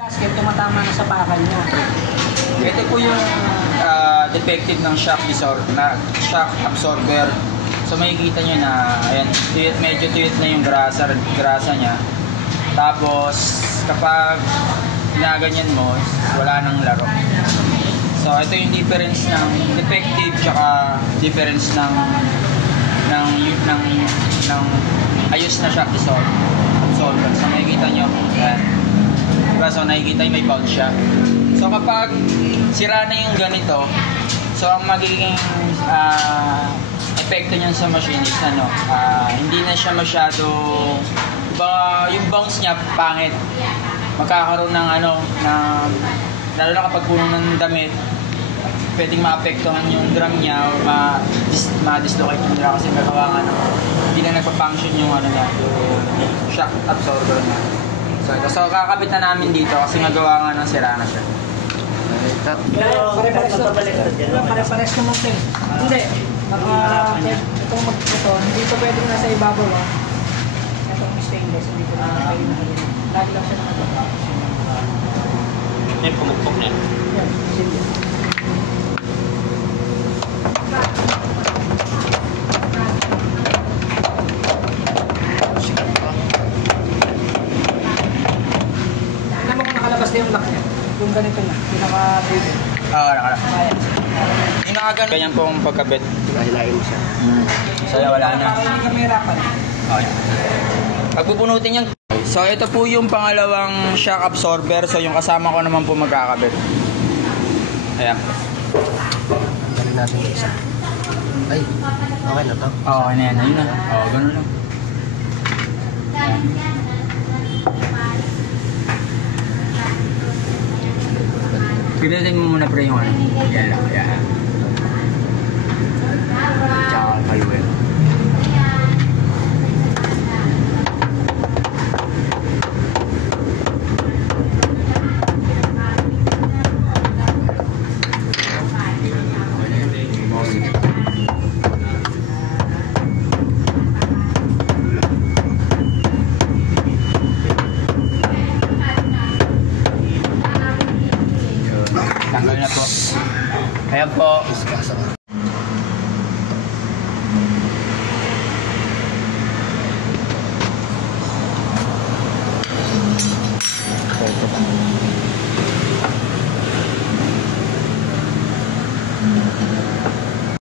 Gasket, tumatama na sa bakal niya. Ito po yung defective ng shock absorber. So makikita nyo na ayan, medyo tuyot na yung grasa niya. Tapos kapag ginaganyan mo, wala nang laro. So ito yung difference ng defective tsaka difference ng ayos na shock absorber. So makikita nyo, ayan. Diba? So nakikita nyo may bounce siya. So kapag sira na yung ganito, so ang magiging epekto niyan sa machine is hindi na siya masyado, yung bounce niya pangit. Magkakaroon ng lalo na kapag puno ng damit, pwedeng maapektuhan yung drum niya o ma-dislocate yung drum kasi magawa hindi na nagpa-function yung yung shock absorber niya. So kakabit na namin dito kasi magawa ng sira na siya. Pare-pares na mountain. Hindi. Hindi ito pwedeng nasa ibabaw. Itong stainless, hindi ko na pwede na. Lagi lang siya nakagawa. May pumukpok na. Yan, sige. Tignan mo kung nakalabas na yung lock niya. Yung ganito na, pinaka-driven. Nakalabas. Yung nakaganyan, ganyan po ang pagkabit. Hilahin mo siya. So wala na. Para hindi kami hirapan. Okay. Pagpupunutin yan. So ito po yung pangalawang shock absorber. So yung kasama ko naman po magkakabit. Ayan. Galing natin yung isa. Ay, okay na to? Okay na yan. Ayun na. Ganun lang. Pinutin mo muna pre yung yan lang. Ayan. Tsaka kayo eh. Tanggal na po. Ayan po.